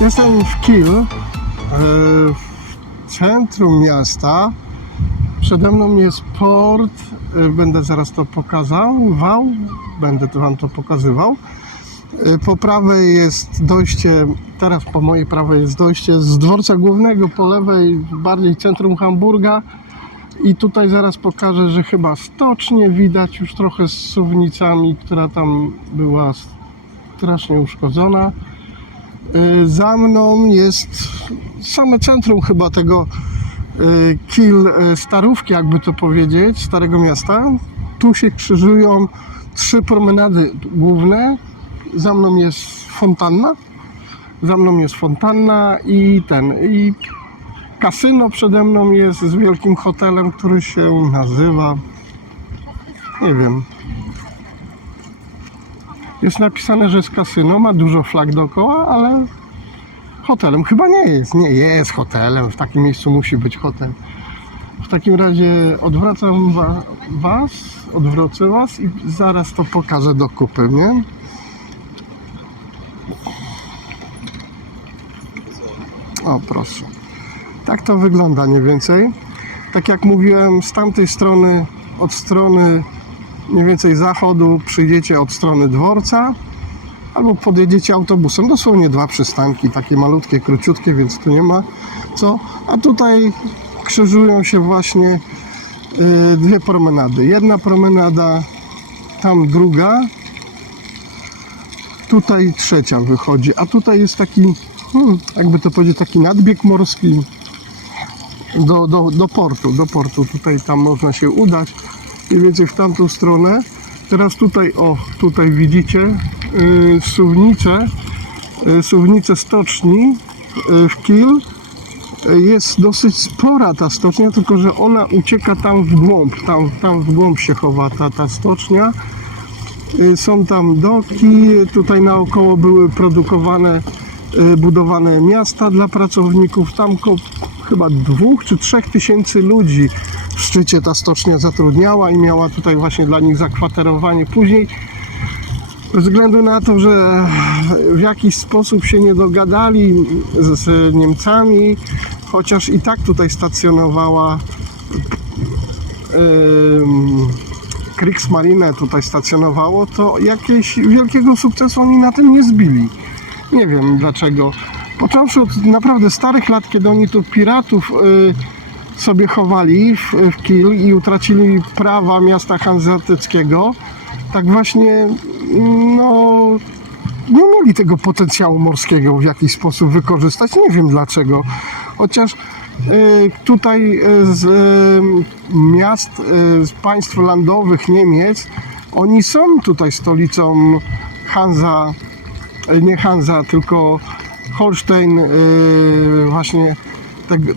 Jestem w Kiel, w centrum miasta. Przede mną jest port, będę zaraz to pokazywał, będę wam to pokazywał. Po prawej jest dojście, teraz po mojej prawej jest dojście z dworca głównego, po lewej bardziej centrum Hamburga. I tutaj zaraz pokażę, że chyba stocznie widać już trochę z suwnicami, która tam była strasznie uszkodzona. Za mną jest same centrum chyba tego Kiel starówki, jakby to powiedzieć, Starego Miasta. Tu się krzyżują 3 promenady główne. Za mną jest fontanna i kasyno przede mną jest z wielkim hotelem, który się nazywa, nie wiem, jest napisane, że jest kasyno, ma dużo flag dookoła, ale hotelem chyba nie jest. Nie jest hotelem, w takim miejscu musi być hotel. W takim razie odwrócę was i zaraz to pokażę do kupy, nie? O, proszę. Tak to wygląda mniej więcej. Tak jak mówiłem, z tamtej strony, od strony mniej więcej zachodu, przyjdziecie od strony dworca albo podjedziecie autobusem. Dosłownie 2 przystanki, takie malutkie, króciutkie, więc tu nie ma co. A tutaj krzyżują się właśnie 2 promenady. Jedna promenada, tam druga, tutaj trzecia wychodzi. A tutaj jest taki, jakby to powiedzieć, taki nadbieg morski do portu. Tutaj tam można się udać mniej więcej w tamtą stronę. Teraz tutaj, tutaj widzicie suwnicę stoczni w Kiel. Jest dosyć spora ta stocznia, tylko że ona ucieka tam w głąb. Tam w głąb się chowa ta stocznia. Są tam doki, tutaj naokoło były budowane miasta dla pracowników. Tam chyba 2 czy 3 tysięcy ludzi w szczycie ta stocznia zatrudniała i miała tutaj właśnie dla nich zakwaterowanie. Później, ze względu na to, że w jakiś sposób się nie dogadali z Niemcami, chociaż i tak tutaj stacjonowała Kriegsmarine, tutaj stacjonowało, to jakiegoś wielkiego sukcesu oni na tym nie zbili. Nie wiem dlaczego. Począwszy od naprawdę starych lat, kiedy oni tu piratów sobie chowali w Kiel i utracili prawa miasta hanzeatyckiego, tak właśnie nie mieli tego potencjału morskiego w jakiś sposób wykorzystać. Nie wiem dlaczego. Chociaż tutaj z miast, z państw landowych Niemiec, oni są tutaj stolicą nie Hansa, tylko Holstein, właśnie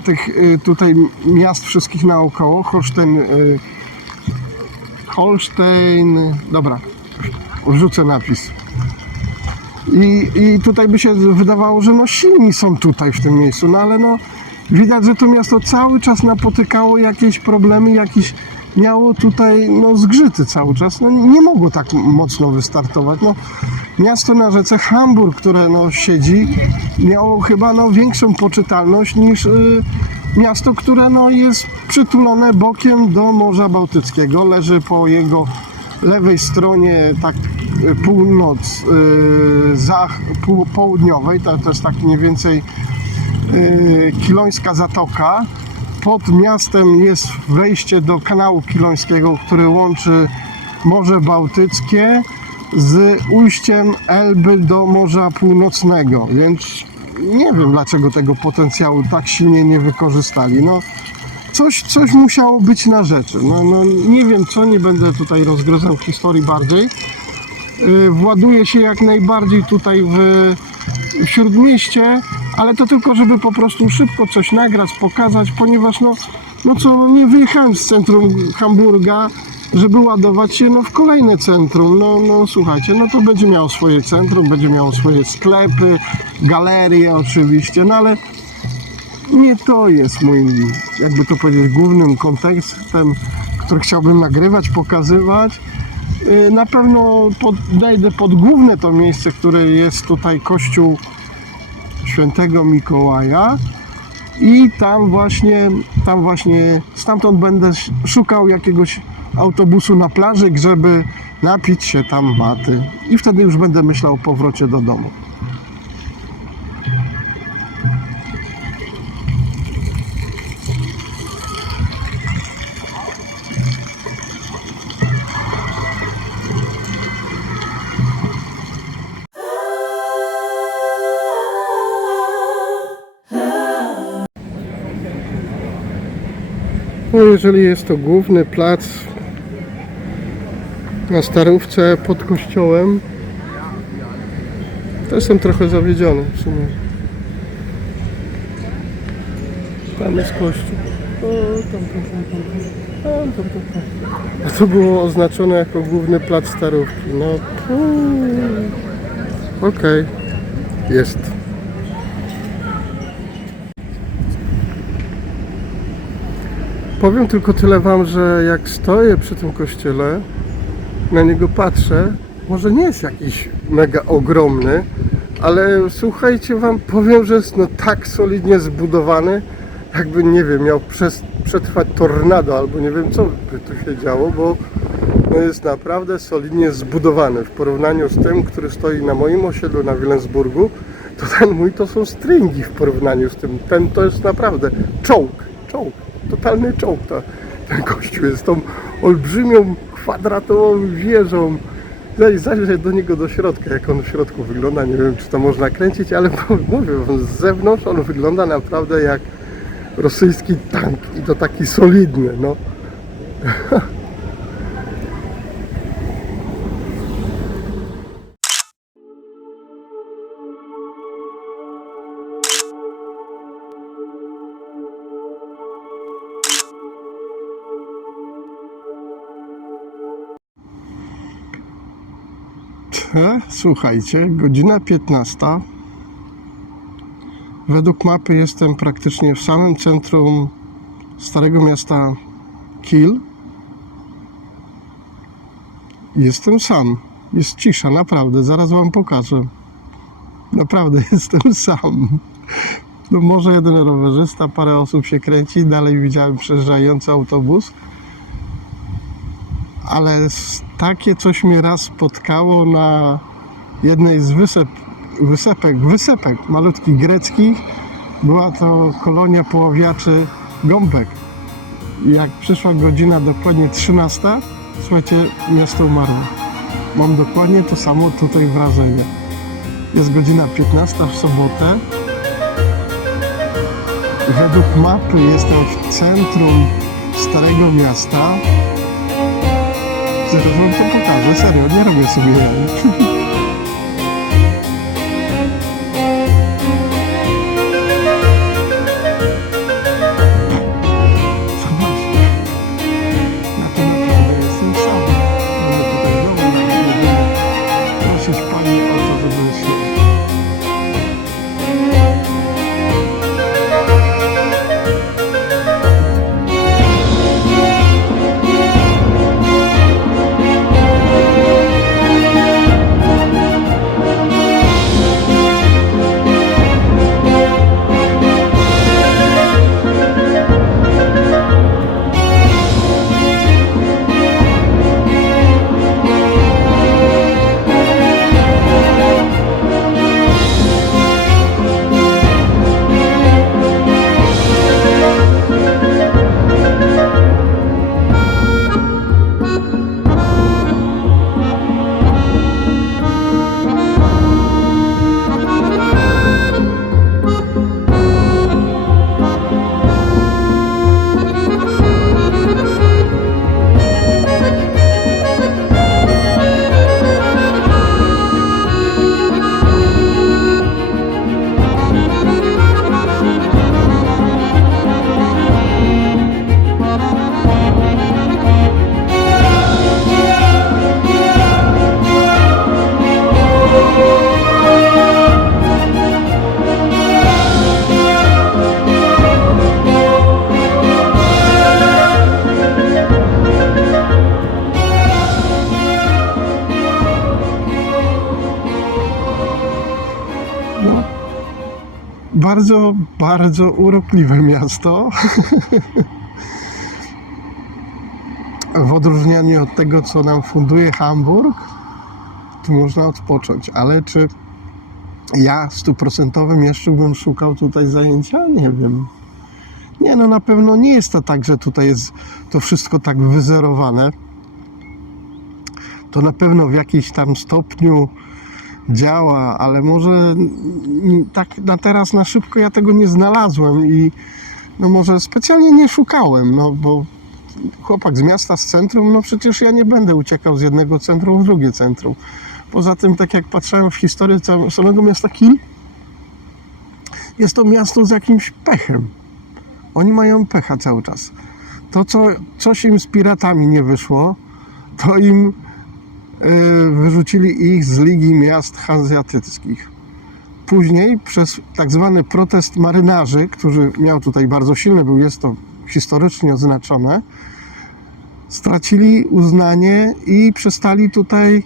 tych tutaj miast wszystkich naokoło. Holstein, dobra, wrzucę napis. I tutaj by się wydawało, że silni są tutaj w tym miejscu, ale widać, że to miasto cały czas napotykało jakieś problemy, miało tutaj zgrzyty cały czas, nie mogło tak mocno wystartować. Miasto na rzece Hamburg, które siedzi, miało chyba większą poczytalność niż miasto, które jest przytulone bokiem do Morza Bałtyckiego, leży po jego lewej stronie, tak południowej, to jest tak mniej więcej Kilońska Zatoka. Pod miastem jest wejście do kanału kilońskiego, który łączy Morze Bałtyckie z ujściem Elby do Morza Północnego, więc nie wiem dlaczego tego potencjału tak silnie nie wykorzystali. Coś musiało być na rzeczy. Nie wiem co, nie będę tutaj rozgryzał historii bardziej. Właduje się jak najbardziej tutaj w Śródmieście, ale to tylko, żeby po prostu szybko coś nagrać, pokazać, ponieważ nie wyjechałem z centrum Hamburga, żeby ładować się w kolejne centrum. Słuchajcie, to będzie miało swoje centrum, będzie miało swoje sklepy, galerie oczywiście, ale nie to jest moim, jakby to powiedzieć, głównym kontekstem, który chciałbym nagrywać, pokazywać. Na pewno podejdę pod główne to miejsce, które jest tutaj kościół Świętego Mikołaja i tam właśnie stamtąd będę szukał jakiegoś autobusu na plaży, żeby napić się tam waty i wtedy już będę myślał o powrocie do domu. No jeżeli jest to główny plac na Starówce pod kościołem, to jestem trochę zawiedziony w sumie. Tam jest kościół. A to było oznaczone jako główny plac Starówki. No, okej, jest. Powiem tylko tyle wam, że jak stoję przy tym kościele, na niego patrzę, może nie jest jakiś mega ogromny, ale słuchajcie, wam powiem, że jest no tak solidnie zbudowany, jakby, nie wiem, miał przetrwać tornado, albo nie wiem co by tu się działo, bo no jest naprawdę solidnie zbudowany w porównaniu z tym, który stoi na moim osiedlu na Wilhelmsburgu. To ten mój to są stringi w porównaniu z tym. Ten to jest naprawdę czołg, totalny czołg. Ten kościół jest tą olbrzymią, kwadratową wieżą. Zajrzę do niego do środka, jak on w środku wygląda. Nie wiem, czy to można kręcić, ale mówię wam, z zewnątrz on wygląda naprawdę jak rosyjski tank i to taki solidny, no. Słuchajcie, godzina 15. Według mapy jestem praktycznie w samym centrum starego miasta Kiel. Jestem sam. Jest cisza, naprawdę. Zaraz wam pokażę. Naprawdę jestem sam. No może jeden rowerzysta, parę osób się kręci. Dalej widziałem przejeżdżający autobus. Ale takie coś mnie raz spotkało na jednej z wysepek malutkich greckich. Była to kolonia poławiaczy gąbek. I jak przyszła godzina dokładnie 13, słuchajcie, miasto umarło. Mam dokładnie to samo tutaj wrażenie. Jest godzina 15 w sobotę. Według mapy jestem w centrum Starego Miasta. Zaraz wam to pokażę, serio, nie robię sobie jaj. bardzo, bardzo urokliwe miasto. W odróżnieniu od tego, co nam funduje Hamburg, tu można odpocząć. Ale czy ja 100% jeszcze bym szukał tutaj zajęcia? Nie wiem. Nie, no na pewno nie jest to tak, że tutaj jest to wszystko tak wyzerowane. To na pewno w jakimś tam stopniu działa, ale może tak na teraz, na szybko ja tego nie znalazłem i no może specjalnie nie szukałem, no bo chłopak z miasta, z centrum, no przecież ja nie będę uciekał z jednego centrum w drugie centrum. Poza tym, tak jak patrzyłem w historię samego miasta Kiel, jest to miasto z jakimś pechem. Oni mają pecha cały czas. To, coś im z piratami nie wyszło, to im wyrzucili ich z Ligi Miast Hanzeatyckich. Później przez tak zwany protest marynarzy, który miał tutaj bardzo silny, jest to historycznie oznaczone, stracili uznanie i przestali tutaj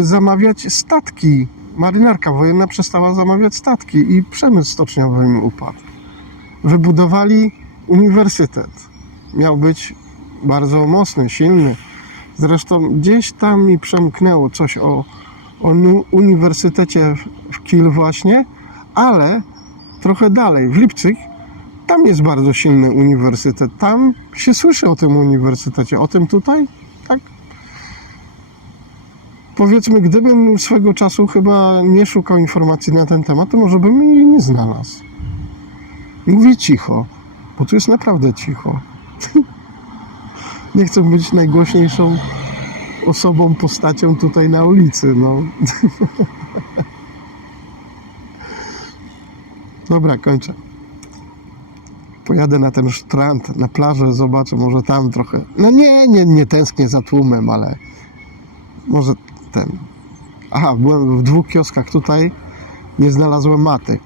zamawiać statki. Marynarka wojenna przestała zamawiać statki i przemysł stoczniowy im upadł. Wybudowali uniwersytet. Miał być bardzo mocny, silny. Zresztą gdzieś tam mi przemknęło coś o uniwersytecie w Kiel właśnie, ale trochę dalej, w Lipcyk, tam jest bardzo silny uniwersytet. Tam się słyszy o tym uniwersytecie. O tym tutaj? Tak? Powiedzmy, gdybym swego czasu chyba nie szukał informacji na ten temat, to może bym jej nie znalazł. Mówię cicho, bo tu jest naprawdę cicho. Nie chcę być najgłośniejszą osobą, postacią tutaj na ulicy, no. Dobra, kończę. Pojadę na ten strand, na plażę, zobaczę, może tam trochę... No nie tęsknię za tłumem, ale może ten... Aha, byłem w 2 kioskach tutaj, nie znalazłem maty.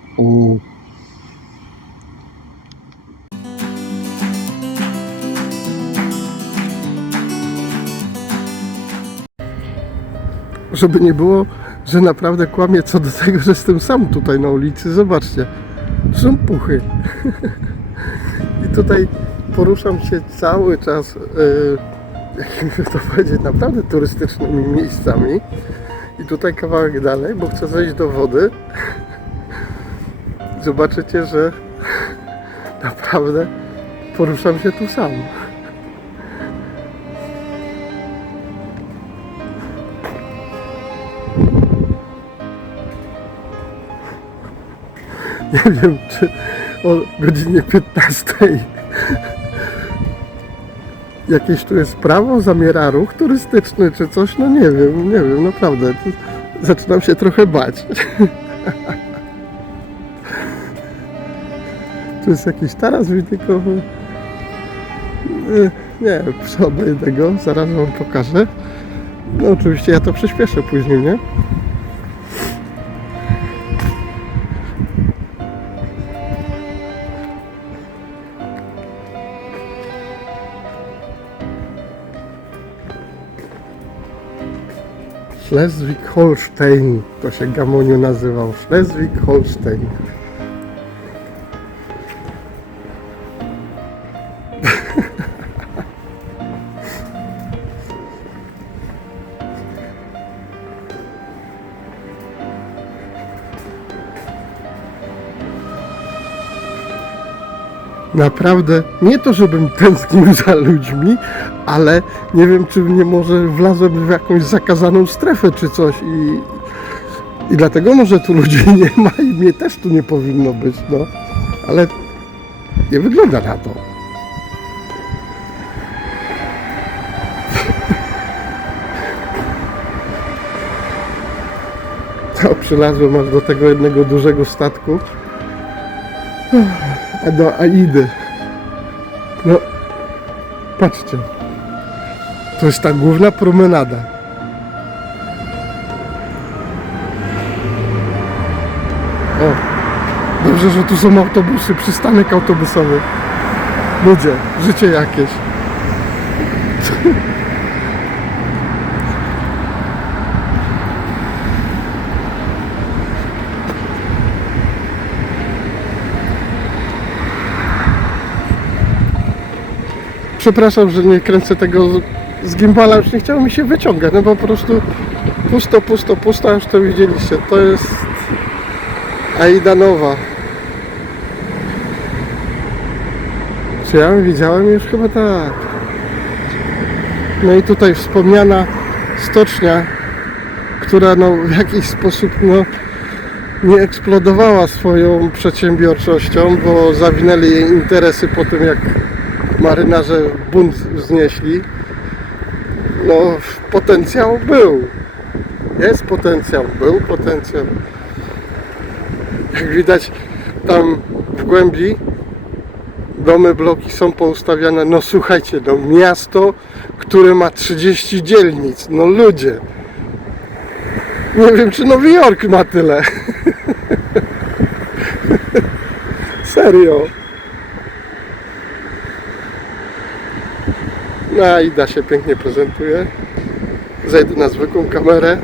Żeby nie było, że naprawdę kłamię co do tego, że jestem sam tutaj na ulicy. Zobaczcie, to są puchy. I tutaj poruszam się cały czas, jakby to powiedzieć, naprawdę turystycznymi miejscami. I tutaj kawałek dalej, bo chcę zejść do wody. Zobaczycie, że naprawdę poruszam się tu sam. Nie wiem, czy o godzinie 15 jakieś tu jest prawo, zamiera ruch turystyczny czy coś, no nie wiem, naprawdę. Zaczynam się trochę bać. Tu jest jakiś taras widokowy. Nie, przeobejdę go, zaraz wam pokażę. No oczywiście ja to przyspieszę później, nie? Schleswig-Holstein, to się Gamoniu nazywał, Schleswig-Holstein. Naprawdę, nie to żebym tęsknił za ludźmi, ale nie wiem, czy nie może wlazłem w jakąś zakazaną strefę czy coś i dlatego może tu ludzi nie ma i mnie też tu nie powinno być, no. Ale nie wygląda na to. To przylazłem aż do tego jednego dużego statku. Do Aidy. No, patrzcie. To jest ta główna promenada. O, dobrze, że tu są autobusy, przystanek autobusowy. Ludzie, życie jakieś. Przepraszam, że nie kręcę tego z gimbala, już nie chciało mi się wyciągać, no po prostu pusto, a już to widzieliście. To jest Aida nowa. Czy ja ją widziałem? Już chyba tak. No i tutaj wspomniana stocznia, która no w jakiś sposób no nie eksplodowała swoją przedsiębiorczością, bo zawinęli jej interesy po tym, jak marynarze bunt wznieśli. No potencjał był. Jest potencjał, był potencjał. Jak widać tam w głębi domy, bloki są poustawiane. No słuchajcie, no miasto, które ma 30 dzielnic. No ludzie. Nie wiem, czy Nowy Jork ma tyle. Serio. No Aida się pięknie prezentuje. Zejdę na zwykłą kamerę.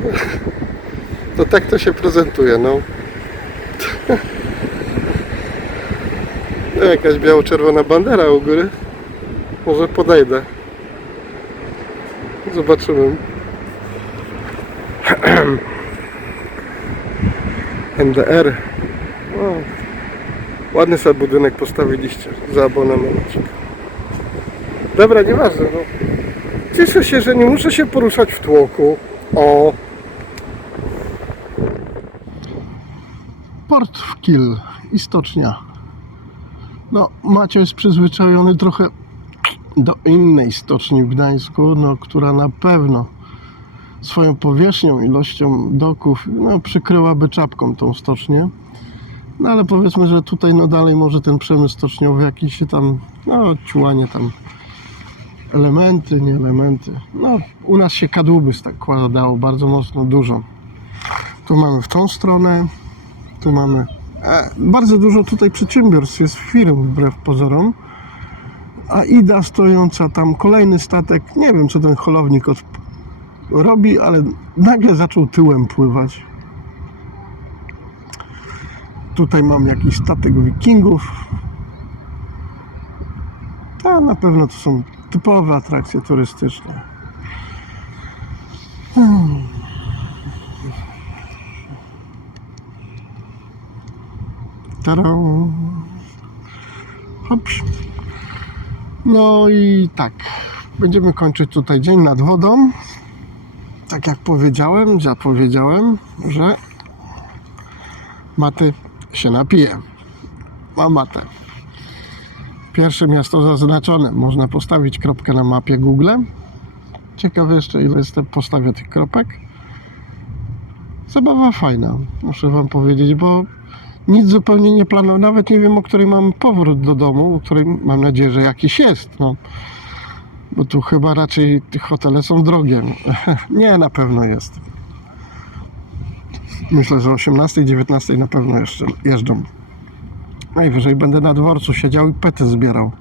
To tak to się prezentuje, no. Jakaś biało-czerwona bandera u góry. Może podejdę. Zobaczymy. NDR. O, ładny sobie budynek postawiliście za abonament. Dobra, nieważne. No. Cieszę się, że nie muszę się poruszać w tłoku. O. Port w Kiel i stocznia. No, Macio jest przyzwyczajony trochę do innej stoczni w Gdańsku, no, która na pewno swoją powierzchnią, ilością doków, no, przykryłaby czapką tą stocznię. No ale powiedzmy, że tutaj no dalej może ten przemysł stoczniowy jakiś tam, no ciułanie tam, elementy, nie elementy. No u nas się kadłuby składało bardzo mocno, dużo. Tu mamy w tą stronę, tu mamy bardzo dużo tutaj przedsiębiorstw, jest firm wbrew pozorom. A Ida stojąca tam, kolejny statek, nie wiem co ten holownik robi, ale nagle zaczął tyłem pływać. Tutaj mam jakiś statek wikingów. A na pewno to są typowe atrakcje turystyczne. Tadam. Hopś. No i tak, będziemy kończyć tutaj dzień nad wodą. Tak jak powiedziałem, zapowiedziałem, że Maty się napije. Mam Matę. Pierwsze miasto zaznaczone. Można postawić kropkę na mapie Google. Ciekawe jeszcze, ile postawię tych kropek. Zabawa fajna, muszę wam powiedzieć, bo nic zupełnie nie planuję. Nawet nie wiem, o której mam powrót do domu, o której mam nadzieję, że jakiś jest. No. Bo tu chyba raczej te hotele są drogie. Nie, na pewno jest. Myślę, że o 18, 19 na pewno jeszcze jeżdżą. Najwyżej będę na dworcu siedział i pety zbierał.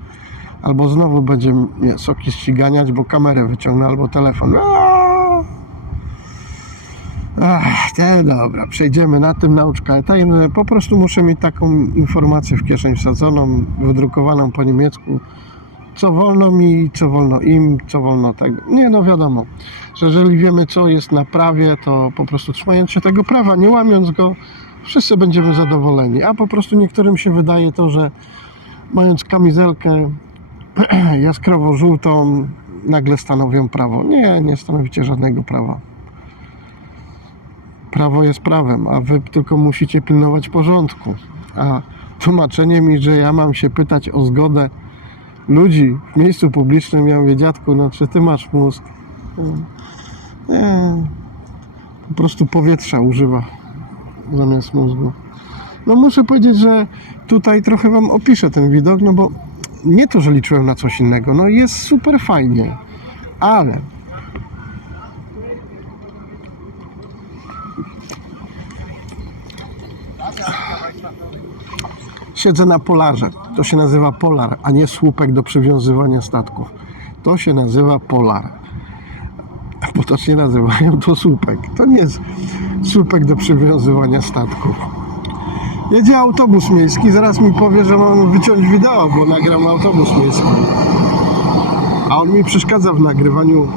Albo znowu będzie mnie soki ściganiać, bo kamerę wyciągnę, albo telefon. Dobra, przejdziemy na tym, nauczka tajna. Po prostu muszę mieć taką informację w kieszeni wsadzoną, wydrukowaną po niemiecku. Co wolno mi, co wolno im, co wolno tego. Nie, no wiadomo, że jeżeli wiemy, co jest na prawie, to po prostu trzymając się tego prawa, nie łamiąc go, wszyscy będziemy zadowoleni. A po prostu niektórym się wydaje to, że mając kamizelkę jaskrawo-żółtą, nagle stanowią prawo. Nie, nie stanowicie żadnego prawa. Prawo jest prawem, a wy tylko musicie pilnować porządku. A tłumaczenie mi, że ja mam się pytać o zgodę ludzi w miejscu publicznym, ja mówię, dziadku, no czy ty masz mózg? Nie, po prostu powietrza używa zamiast mózgu. No muszę powiedzieć, że tutaj trochę wam opiszę ten widok, no bo nie to, że liczyłem na coś innego, no jest super fajnie, ale siedzę na polarze. To się nazywa polar, a nie słupek do przywiązywania statków. To się nazywa polar. Potocznie nazywają to słupek. To nie jest słupek do przywiązywania statków. Jedzie autobus miejski. Zaraz mi powie, że mam wyciąć wideo, bo nagram autobus miejski. A on mi przeszkadza w nagrywaniu.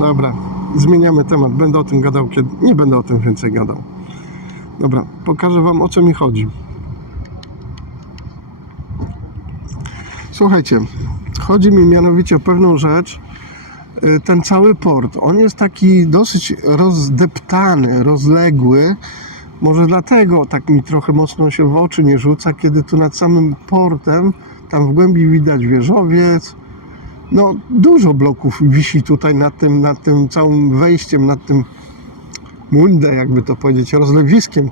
Dobra, zmieniamy temat. Będę o tym gadał kiedy... Nie będę o tym więcej gadał. Dobra, pokażę wam, o co mi chodzi. Słuchajcie, chodzi mi mianowicie o pewną rzecz. Ten cały port, on jest taki dosyć rozdeptany, rozległy. Może dlatego tak mi trochę mocno się w oczy nie rzuca, kiedy tu nad samym portem, tam w głębi widać wieżowiec. No, dużo bloków wisi tutaj nad tym całym wejściem, nad tym mundę, jakby to powiedzieć, rozlewiskiem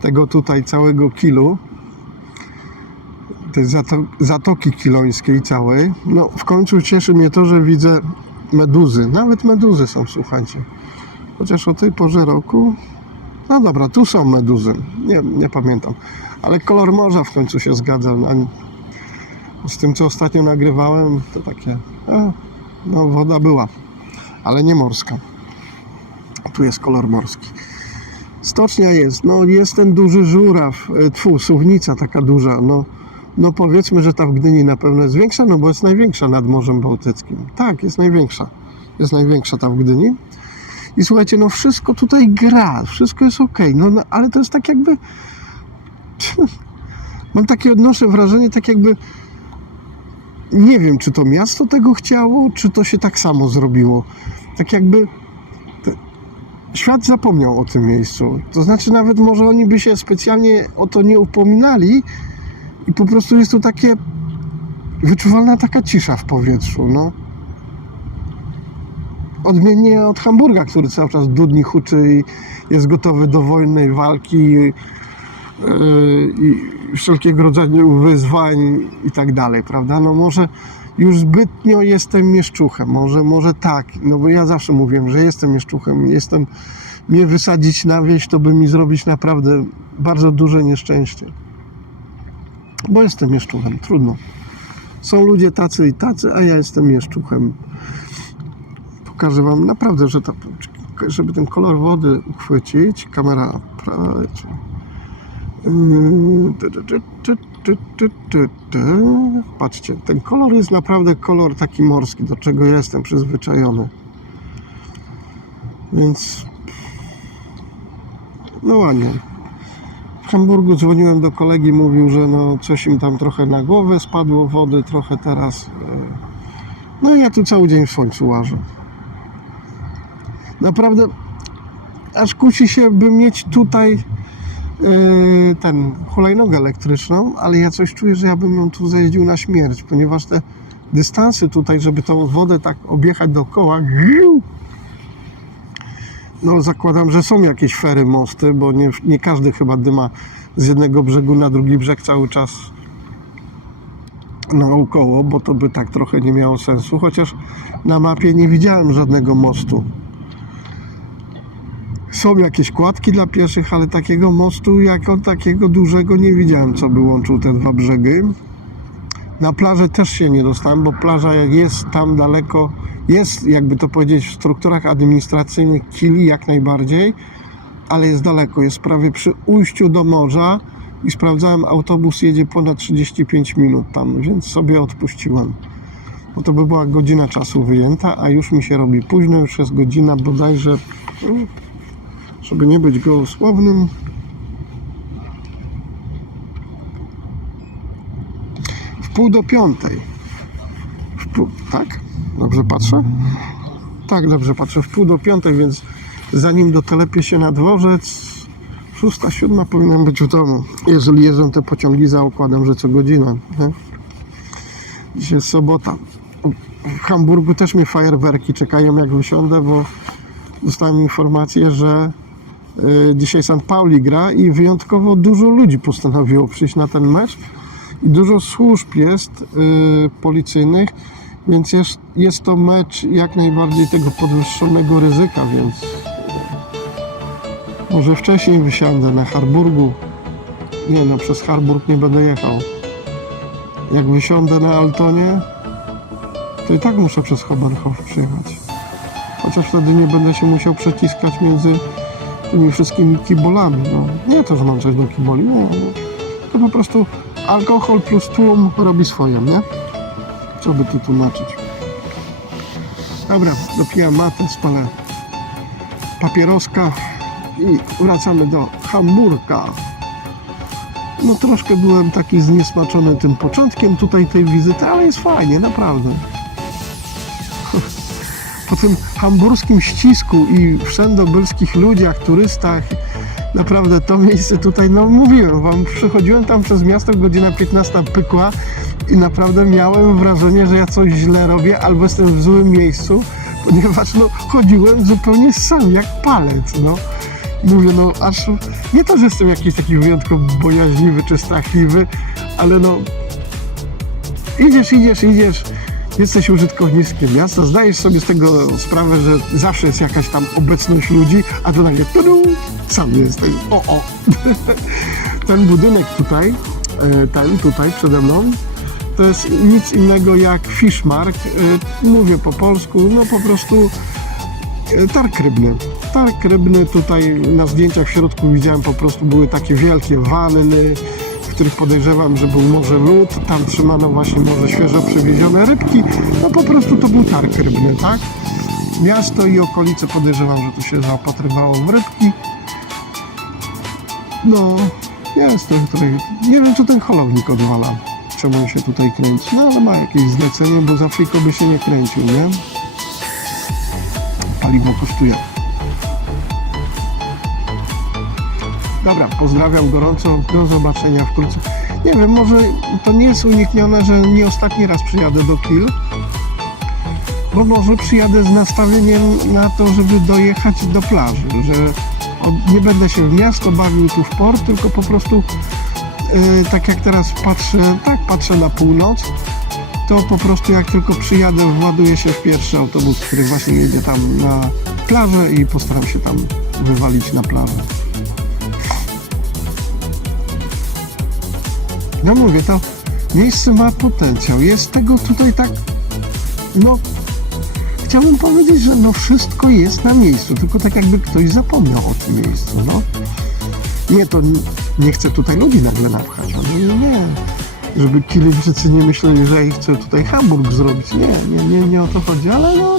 tego tutaj całego kilu. Tej Zatoki Kilońskiej całej. No, w końcu cieszy mnie to, że widzę meduzy. Nawet meduzy są, słuchajcie. Chociaż o tej porze roku... No dobra, tu są meduzy. Nie pamiętam. Ale kolor morza w końcu się zgadza. Z tym, co ostatnio nagrywałem, to takie... No, woda była. Ale nie morska. Tu jest kolor morski. Stocznia jest. No, jest ten duży żuraw. Suwnica taka duża. No powiedzmy, że ta w Gdyni na pewno jest większa, no bo jest największa nad Morzem Bałtyckim. Tak, jest największa. Jest największa ta w Gdyni. I słuchajcie, no wszystko tutaj gra, wszystko jest okej. No ale to jest tak jakby... Mam takie, odnoszę wrażenie, tak jakby... Nie wiem, czy to miasto tego chciało, czy to się tak samo zrobiło. Tak jakby... Świat zapomniał o tym miejscu. To znaczy nawet może oni by się specjalnie o to nie upominali, i po prostu jest tu takie wyczuwalna taka cisza w powietrzu, no. Odmiennie od Hamburga, który cały czas dudni, huczy i jest gotowy do wojny, walki i wszelkiego rodzaju wyzwań i tak dalej, prawda? No może już zbytnio jestem mieszczuchem, może tak, no bo ja zawsze mówiłem, że jestem mieszczuchem, mnie wysadzić na wieś, to by mi zrobić naprawdę bardzo duże nieszczęście. Bo jestem mieszczuchem, trudno. Są ludzie tacy i tacy, a ja jestem mieszczuchem. Pokażę wam naprawdę, że żeby ten kolor wody uchwycić, kamera... Patrzcie, ten kolor jest naprawdę kolor taki morski, do czego ja jestem przyzwyczajony. Więc... No ładnie. W Hamburgu dzwoniłem do kolegi, mówił, że no coś im tam trochę na głowę spadło wody, trochę teraz. No i ja tu cały dzień w słońcu łażę. Naprawdę aż kusi się, by mieć tutaj hulajnogę elektryczną, ale ja coś czuję, że ja bym ją tu zajeździł na śmierć, ponieważ te dystansy tutaj, żeby tą wodę tak objechać dookoła, no zakładam, że są jakieś fery, mosty, bo nie każdy chyba dyma z jednego brzegu na drugi brzeg cały czas naokoło, bo to by tak trochę nie miało sensu, chociaż na mapie nie widziałem żadnego mostu. Są jakieś kładki dla pieszych, ale takiego mostu jako takiego dużego nie widziałem, co by łączył te dwa brzegi. Na plażę też się nie dostałem, bo plaża jest tam daleko, jest, jakby to powiedzieć, w strukturach administracyjnych Kili jak najbardziej, ale jest daleko, jest prawie przy ujściu do morza i sprawdzałem, autobus jedzie ponad 35 minut tam, więc sobie odpuściłem. Bo to by była godzina czasu wyjęta, a już mi się robi późno, już jest godzina bodajże, żeby nie być gołosłownym, wpół do piątej. Tak? Dobrze patrzę? Tak, dobrze patrzę. Wpół do piątej, więc zanim dotelepię się na dworzec, 6, 7 powinienem być w domu. Jeżeli jeżdżą te pociągi za układem, że co godzinę. Nie? Dzisiaj jest sobota. W Hamburgu też mnie fajerwerki czekają, jak wysiądę, bo dostałem informację, że dzisiaj St. Pauli gra i wyjątkowo dużo ludzi postanowiło przyjść na ten mecz i dużo służb jest policyjnych, więc jest to mecz jak najbardziej tego podwyższonego ryzyka, więc może wcześniej wysiądę na Harburgu. Nie no, przez Harburg nie będę jechał. Jak wysiądę na Altonie, to i tak muszę przez Oberhof przyjechać. Chociaż wtedy nie będę się musiał przeciskać między tymi wszystkimi kibolami. No, nie to, że mam coś do kiboli, nie. To po prostu alkohol plus tłum robi swoje, nie? Co by tu tłumaczyć? Dobra, dopijam matę, spalę papieroska i wracamy do Hamburga. No troszkę byłem taki zniesmaczony tym początkiem tutaj tej wizyty, ale jest fajnie, naprawdę. Po tym hamburskim ścisku i wszędobylskich ludziach, turystach, naprawdę to miejsce tutaj, no mówiłem wam, przechodziłem tam przez miasto, godzina 15 pykła i naprawdę miałem wrażenie, że ja coś źle robię albo jestem w złym miejscu, ponieważ no chodziłem zupełnie sam, jak palec, no. Mówię, no aż nie to, że jestem jakiś taki wyjątkowo bojaźliwy czy strachliwy, ale no idziesz, jesteś użytkownikiem miasta, zdajesz sobie z tego sprawę, że zawsze jest jakaś tam obecność ludzi, a tu nagle sam jesteś, Ten budynek tutaj, ten tutaj przede mną, to jest nic innego jak Fischmarkt, mówię po polsku, no po prostu targ rybny. Targ rybny tutaj na zdjęciach w środku widziałem, po prostu były takie wielkie wanny, w których podejrzewam, że był może lód, tam trzymano właśnie może świeżo przywiezione rybki, no po prostu to był targ rybny, tak? Miasto i okolice podejrzewam, że tu się zaopatrywało w rybki. No, jest to tutaj, nie wiem, czy ten holownik odwala, czemu on się tutaj kręci, no ale ma jakieś zlecenie, bo za friko by się nie kręcił, nie? Paliwo kosztuje. Dobra, pozdrawiam gorąco, do zobaczenia wkrótce. Nie wiem, może to nie jest uniknione, że nie ostatni raz przyjadę do Kiel, bo może przyjadę z nastawieniem na to, żeby dojechać do plaży, że nie będę się w miasto bawił tu w port, tylko po prostu tak jak teraz patrzę na północ, to po prostu jak tylko przyjadę, właduję się w pierwszy autobus, który właśnie jedzie tam na plażę i postaram się tam wywalić na plażę. No mówię, to miejsce ma potencjał. Jest tego tutaj tak, no chciałbym powiedzieć, że no wszystko jest na miejscu, tylko tak jakby ktoś zapomniał o tym miejscu, no. Nie, to nie chcę tutaj ludzi nagle napchać, nie. Żeby Kielczycy nie myśleli, że ja chcę tutaj Hamburg zrobić. Nie o to chodzi, ale no...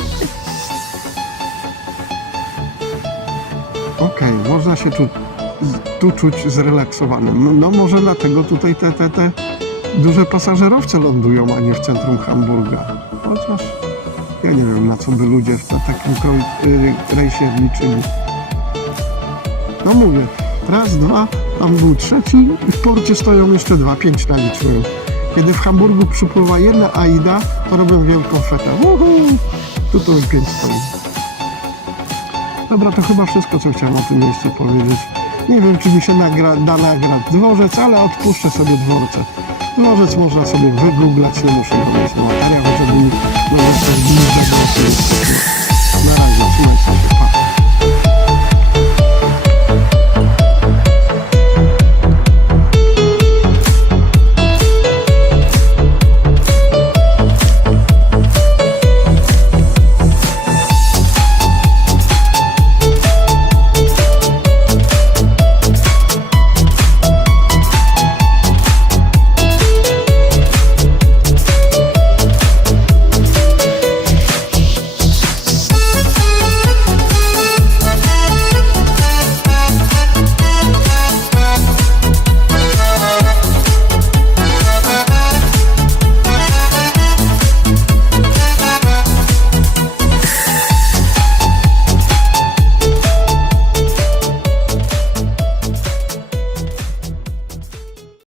Okej, można się tu czuć zrelaksowanym. No może dlatego tutaj te duże pasażerowce lądują, a nie w centrum Hamburga. Chociaż ja nie wiem, na co by ludzie na takim rejsie liczyli. No mówię, raz, dwa, tam był trzeci i w porcie stoją jeszcze dwa, 5 naliczyłem. Kiedy w Hamburgu przypływa jedna AIDA, to robię wielką fetę. Tu już 5 stoi. Dobra, to chyba wszystko, co chciałem o tym miejscu powiedzieć. Nie wiem, czy mi się da nagrać dworzec, ale odpuszczę sobie dworce. Dworzec można sobie wygooglać, nie muszę robić materiał, żeby mi dworzec bliżej do